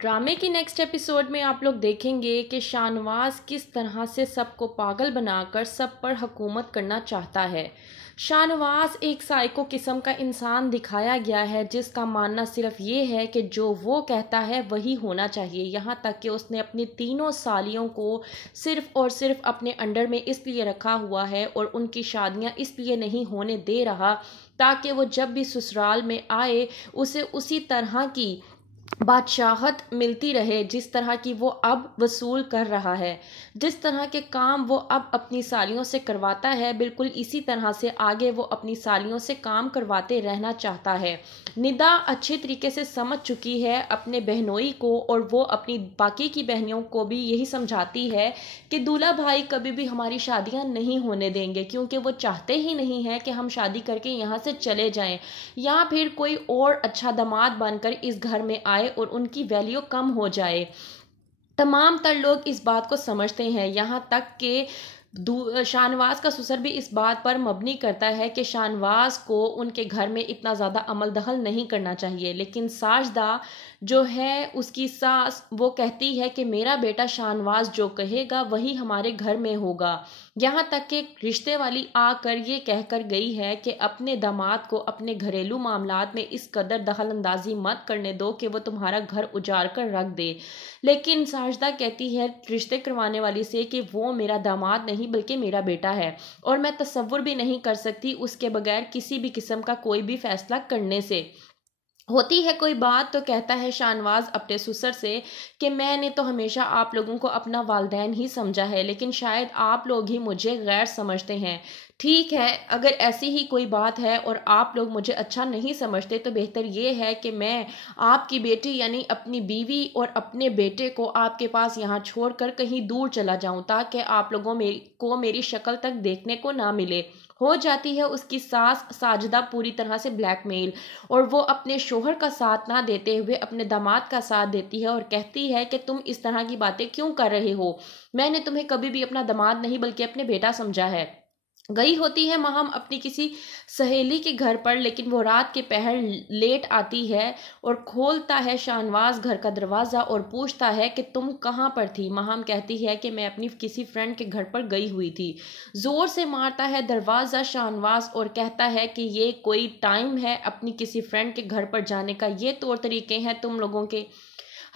ड्रामे की next episode में आप लोग देखेंगे कि शाहनवाज किस तरह से सबको पागल बनाकर सब पर हुकूमत करना चाहता है। शाहनवाज एक साइको किस्म का इंसान दिखाया गया है जिसका मानना सिर्फ ये है कि जो वो कहता है वही होना चाहिए। यहाँ तक कि उसने अपनी तीनों सालियों को सिर्फ और सिर्फ अपने अंडर में इसलिए रखा हुआ है और उनकी शादियाँ इसलिए नहीं होने दे रहा ताकि वो जब भी ससुराल में आए उसे उसी तरह की बादशाहत मिलती रहे जिस तरह की वो अब वसूल कर रहा है। जिस तरह के काम वो अब अपनी सालियों से करवाता है बिल्कुल इसी तरह से आगे वो अपनी सालियों से काम करवाते रहना चाहता है। निदा अच्छे तरीके से समझ चुकी है अपने बहनोई को और वो अपनी बाकी की बहनों को भी यही समझाती है कि दूल्हा भाई कभी भी हमारी शादियां नहीं होने देंगे, क्योंकि वो चाहते ही नहीं है कि हम शादी करके यहाँ से चले जाएं या फिर कोई और अच्छा दामाद बनकर इस घर में आए और उनकी वैल्यू कम हो जाए। तमाम तर लोग इस बात को समझते हैं, यहाँ तक कि शाहनवाज का ससुर भी इस बात पर मबनी करता है कि शाहनवाज को उनके घर में इतना ज़्यादा अमल दखल नहीं करना चाहिए। लेकिन साजदा जो है उसकी सास वो कहती है कि मेरा बेटा शाहनवाज जो कहेगा वही हमारे घर में होगा। यहाँ तक कि रिश्ते वाली आकर ये कहकर गई है कि अपने दामाद को अपने घरेलू मामलात में इस कदर दखल अंदाजी मत करने दो कि वो तुम्हारा घर उजाड़ कर रख दे। लेकिन साजदा कहती है रिश्ते करवाने वाली से कि वो मेरा दामाद नहीं बल्कि मेरा बेटा है और मैं तसव्वुर भी नहीं कर सकती उसके बगैर किसी भी किस्म का कोई भी फैसला करने से। होती है कोई बात तो कहता है शाहनवाज अपने ससुर से कि मैंने तो हमेशा आप लोगों को अपना वालिदैन ही समझा है, लेकिन शायद आप लोग ही मुझे गैर समझते हैं। ठीक है, अगर ऐसी ही कोई बात है और आप लोग मुझे अच्छा नहीं समझते तो बेहतर ये है कि मैं आपकी बेटी यानी अपनी बीवी और अपने बेटे को आपके पास यहाँ छोड़कर कहीं दूर चला जाऊँ ताकि आप लोगों को मेरी शक्ल तक देखने को ना मिले। हो जाती है उसकी सास साजिदा पूरी तरह से ब्लैकमेल और वो अपने शोहर का साथ ना देते हुए अपने दामाद का साथ देती है और कहती है कि तुम इस तरह की बातें क्यों कर रहे हो, मैंने तुम्हें कभी भी अपना दामाद नहीं बल्कि अपने बेटा समझा है। गई होती है महम अपनी किसी सहेली के घर पर, लेकिन वो रात के पहर लेट आती है और खोलता है शाहनवाज घर का दरवाज़ा और पूछता है कि तुम कहाँ पर थी। महम कहती है कि मैं अपनी किसी फ्रेंड के घर पर गई हुई थी। ज़ोर से मारता है दरवाज़ा शाहनवाज और कहता है कि ये कोई टाइम है अपनी किसी फ्रेंड के घर पर जाने का, ये तौर तरीके हैं तुम लोगों के।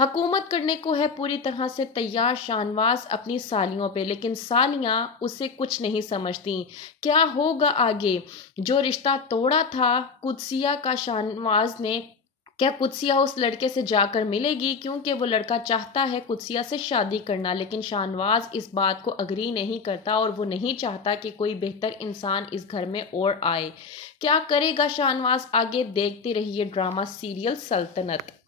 हुकूमत करने को है पूरी तरह से तैयार शाहनवाज अपनी सालियों पे, लेकिन सालियां उसे कुछ नहीं समझती। क्या होगा आगे? जो रिश्ता तोड़ा था कुदसिया का शाहनवाज ने, क्या कुदसिया उस लड़के से जाकर मिलेगी? क्योंकि वो लड़का चाहता है कुदसिया से शादी करना, लेकिन शाहनवाज इस बात को अग्री नहीं करता और वो नहीं चाहता कि कोई बेहतर इंसान इस घर में और आए। क्या करेगा शाहनवाज आगे? देखते रहिए ड्रामा सीरियल सल्तनत।